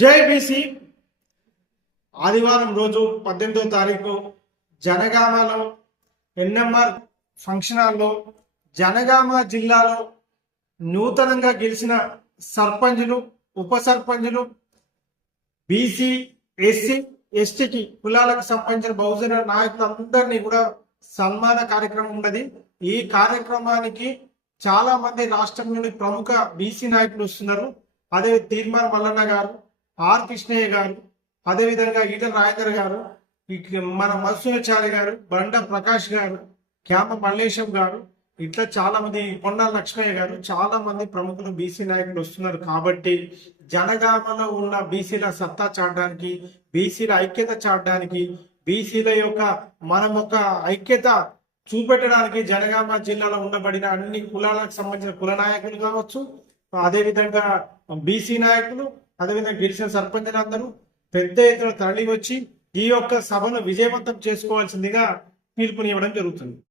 జై బీసీ. ఆదివారం రోజు 18వ తారీఖు జనగామలో ఎన్ఎంఆర్ ఫంక్షన్ హాల్లో జనగామ జిల్లాలో నూతనంగా గెలిచిన సర్పంచులు, ఉప సర్పంచులు, బీసీ, ఎస్సీ, ఎస్టీకి కులాలకు సంబంధించిన బహుజన నాయకులందరినీ కూడా సన్మాన కార్యక్రమం ఉన్నది. ఈ కార్యక్రమానికి చాలా మంది రాష్ట్రంలోని ప్రముఖ బీసీ నాయకులు వస్తున్నారు. అదే తీర్మాన మల్లన్న గారు, ఆర్ కృష్ణయ్య గారు, అదేవిధంగా ఈటల రాజేందర్ గారు, మన మధుసూనాచారి గారు, బండ ప్రకాష్ గారు, క్యామ మల్లేశం గారు, ఇట్లా చాలా మంది, పొన్నాల లక్ష్మయ్య గారు, చాలా మంది ప్రముఖులు బీసీ నాయకులు వస్తున్నారు. కాబట్టి జనగామలో ఉన్న బీసీల సత్తా చాటడానికి, బీసీల ఐక్యత చాటడానికి, బీసీల యొక్క మనం ఒక ఐక్యత చూపెట్టడానికి జనగామ జిల్లాలో ఉండబడిన అన్ని కులాలకు సంబంధించిన కుల నాయకులు కావచ్చు, అదేవిధంగా బీసీ నాయకులు, అదేవిధంగా గెలిచిన సర్పంచులందరూ పెద్ద ఎత్తున తరలి వచ్చి ఈ యొక్క సభను విజయవంతం చేసుకోవాల్సిందిగా పిలుపునివ్వడం జరుగుతుంది.